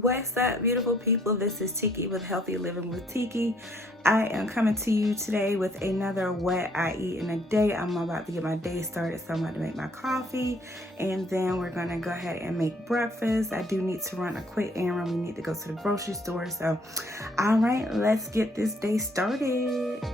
What's up, beautiful people? This is Tiki with Healthy Living with Tiki. I am coming to you today with another what I eat in a day. I'm about to get my day started, so I'm about to make my coffee, and then we're gonna go ahead and make breakfast. I do need to run a quick errand. We need to go to the grocery store. So, all right, let's get this day started.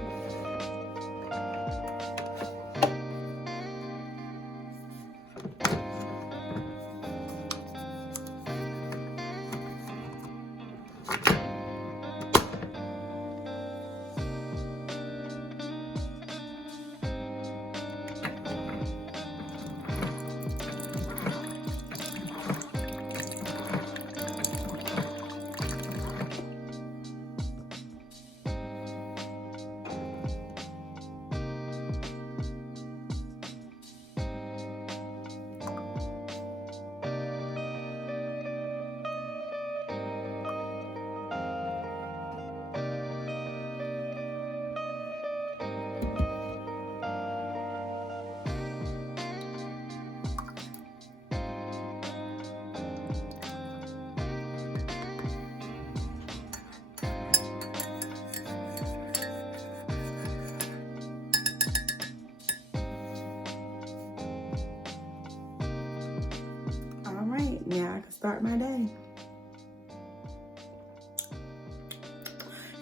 Now I can start my day.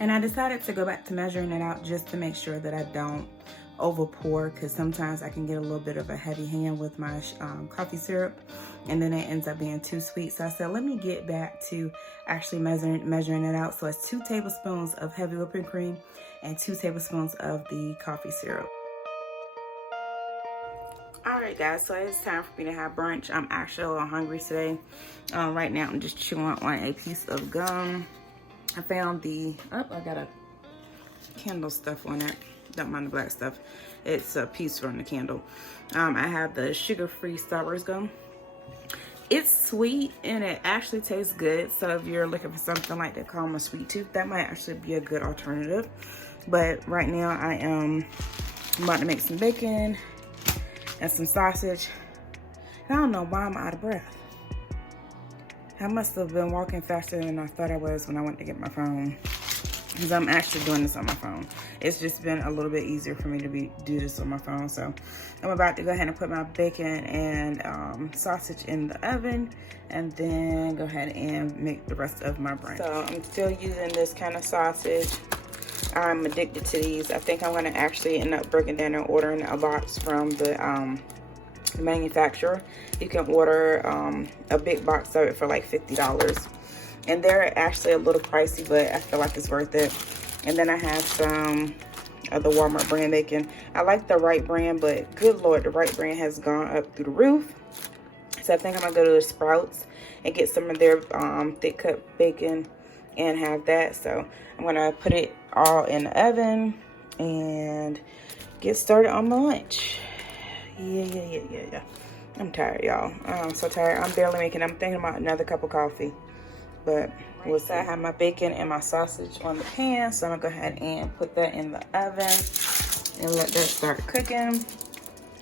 And I decided to go back to measuring it out just to make sure that I don't over pour, because sometimes I can get a little bit of a heavy hand with my coffee syrup, and then it ends up being too sweet. So I said, let me get back to actually measuring it out. So it's 2 tablespoons of heavy whipping cream and 2 tablespoons of the coffee syrup. Alright guys, so it's time for me to have brunch. I'm actually a little hungry today. Right now I'm just chewing on a piece of gum. I found I got a candle stuff on it. Don't mind the black stuff. It's a piece from the candle. I have the sugar-free Starburst gum. It's sweet and it actually tastes good. So if you're looking for something like to calm a sweet tooth, that might actually be a good alternative. But right now I'm about to make some bacon and some sausage. And I don't know why I'm out of breath. I must have been walking faster than I thought I was when I went to get my phone, because I'm actually doing this on my phone. It's just been a little bit easier for me to do this on my phone. So I'm about to go ahead and put my bacon and sausage in the oven, and then go ahead and make the rest of my brunch. So I'm still using this kind of sausage. I'm addicted to these. I think I'm gonna actually end up breaking down and ordering a box from the manufacturer. You can order a big box of it for like $50, and they're actually a little pricey, but I feel like it's worth it. And then I have some of the Walmart brand bacon. I like the Right brand, but good Lord, the Right brand has gone up through the roof. So I think I'm gonna go to the Sprouts and get some of their thick cut bacon and have that. So I'm gonna put it all in the oven and get started on my lunch. Yeah. I'm tired, y'all. I'm so tired. I'm barely making. I'm thinking about another cup of coffee, but we'll see. I have my bacon and my sausage on the pan, so I'm gonna go ahead and put that in the oven and let that start cooking.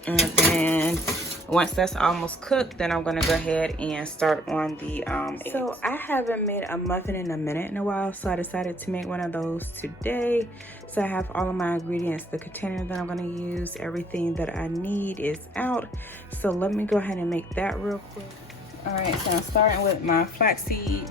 And then once that's almost cooked, then I'm gonna go ahead and start on the eggs. So I haven't made a muffin in a while, so I decided to make one of those today. So I have all of my ingredients, the container that I'm gonna use, everything that I need is out. So let me go ahead and make that real quick. All right, so I'm starting with my flaxseed.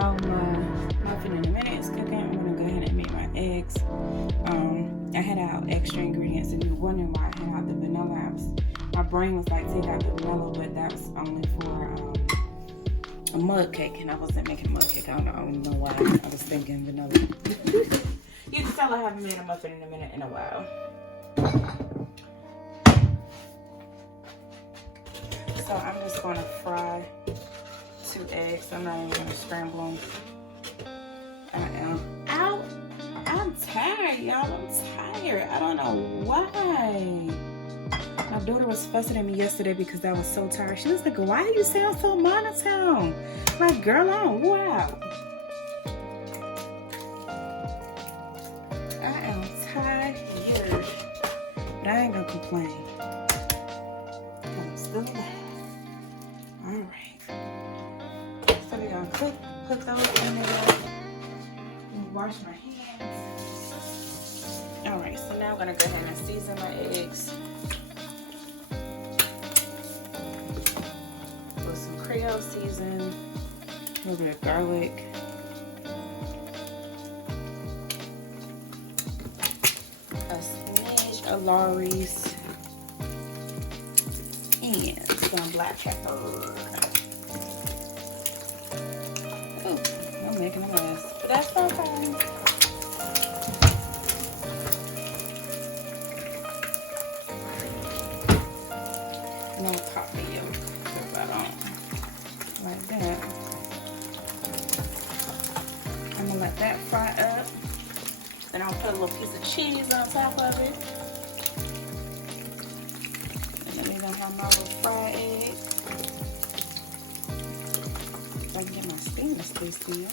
While my muffin in a minute is cooking, I'm gonna go ahead and make my eggs. I had out extra ingredients, and you're wondering why I had out the vanilla. My brain was like, take out the vanilla, but that was only for a mug cake, and I wasn't making a mug cake. I don't know why. I was thinking vanilla. You can tell I haven't made a muffin in a minute in a while. So I'm just gonna fry 2 eggs. I'm not even gonna scramble them. I am. Ow! I'm tired, y'all. I'm tired. I don't know why. My daughter was fussing at me yesterday because I was so tired. She was like, why do you sound so monotone? Like, girl, I'm wow. I am tired, but I ain't gonna complain. I'm still alive. All right. So we're gonna put those in there and wash my hands. All right, so now I'm gonna go ahead and season my eggs with some Creole season, a little bit of garlic, a smidge of Lawry's, and some black pepper. Oh, I'm making a mess, but that's okay. And I'll pop the yolk because I don't like that. I'm gonna let that fry up. Then I'll put a little piece of cheese on top of it. And then we're gonna have my little fried egg. If I can get my stainless steel steel.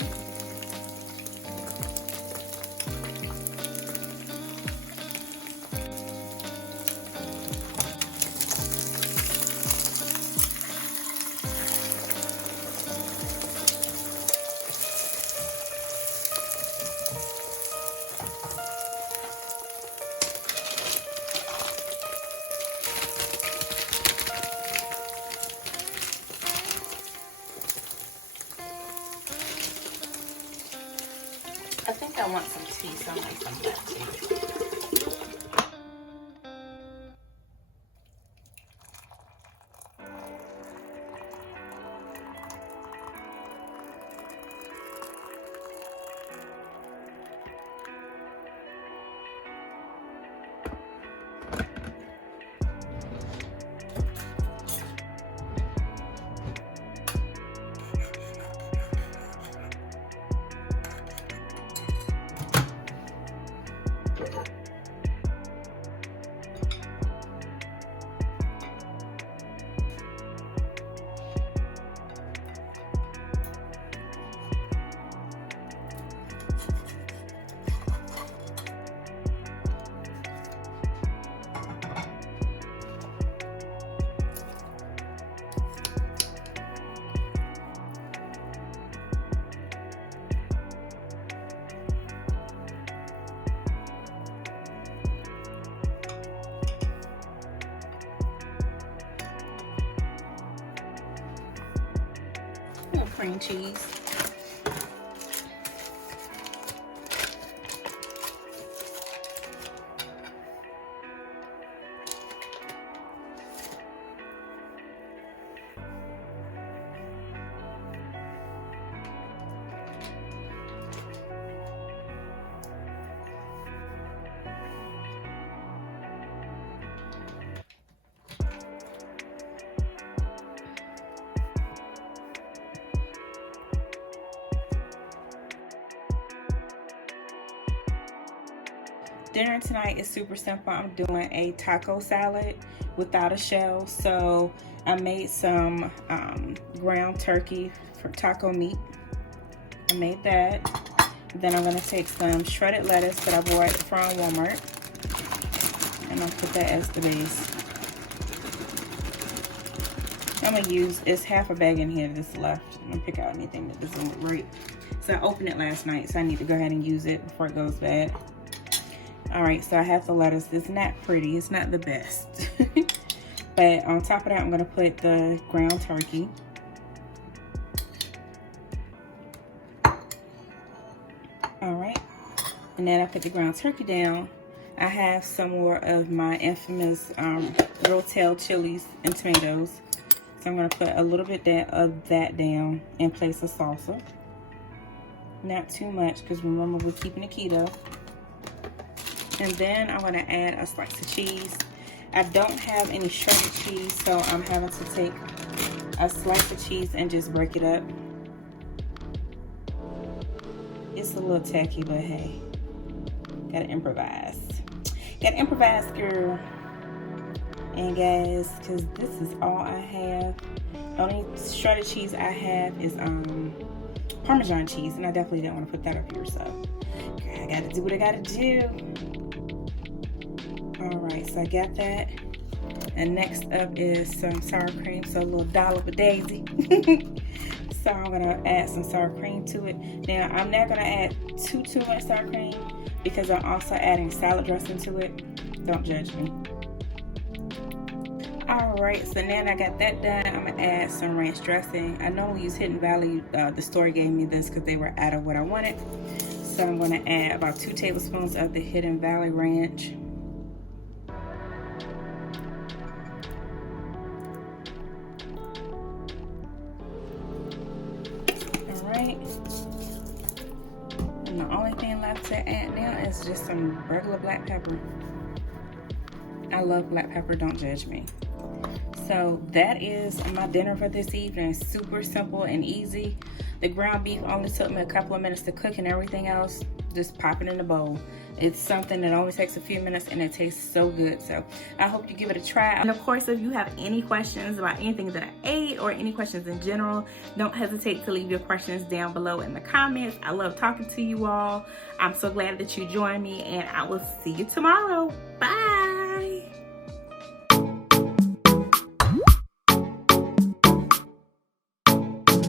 I think I want some tea, so I'm like some black tea. Cream cheese. Dinner tonight is super simple. I'm doing a taco salad without a shell. So I made some ground turkey for taco meat. I made that. Then I'm gonna take some shredded lettuce that I bought from Walmart, and I'll put that as the base. I'm gonna use, it's half a bag in here that's left. I'm gonna pick out anything that doesn't look right. So I opened it last night, so I need to go ahead and use it before it goes bad. All right, so I have the lettuce. It's not pretty, it's not the best. But on top of that, I'm gonna put the ground turkey. All right, and then I put the ground turkey down. I have some more of my infamous rotel chilies and tomatoes. So I'm going to put a little bit of that down in place of salsa. Not too much, because remember, we're keeping it keto. And then I'm going to add a slice of cheese. I don't have any shredded cheese, so I'm having to take a slice of cheese and just break it up. It's a little tacky, but hey, gotta improvise. Gotta improvise, girl. And guys, because this is all I have. The only shredded cheese I have is Parmesan cheese, and I definitely didn't want to put that up here, so I gotta do what I gotta do. Alright, so I got that. And next up is some sour cream, so a little dollop of Daisy. So I'm gonna add some sour cream to it. Now I'm not gonna add too much sour cream because I'm also adding salad dressing to it. Don't judge me. Alright, so now that I got that done, I'm gonna add some ranch dressing. I normally use Hidden Valley. The store gave me this because they were out of what I wanted. So I'm gonna add about 2 tablespoons of the Hidden Valley ranch. And the only thing left to add now is just some regular black pepper. I love black pepper, don't judge me. So that is my dinner for this evening. Super simple and easy. The ground beef only took me a couple of minutes to cook, and everything else just pop it in the bowl. It's something that only takes a few minutes and it tastes so good. So I hope you give it a try. And of course, if you have any questions about anything that I ate or any questions in general, don't hesitate to leave your questions down below in the comments. I love talking to you all. I'm so glad that you joined me, and I will see you tomorrow. Bye.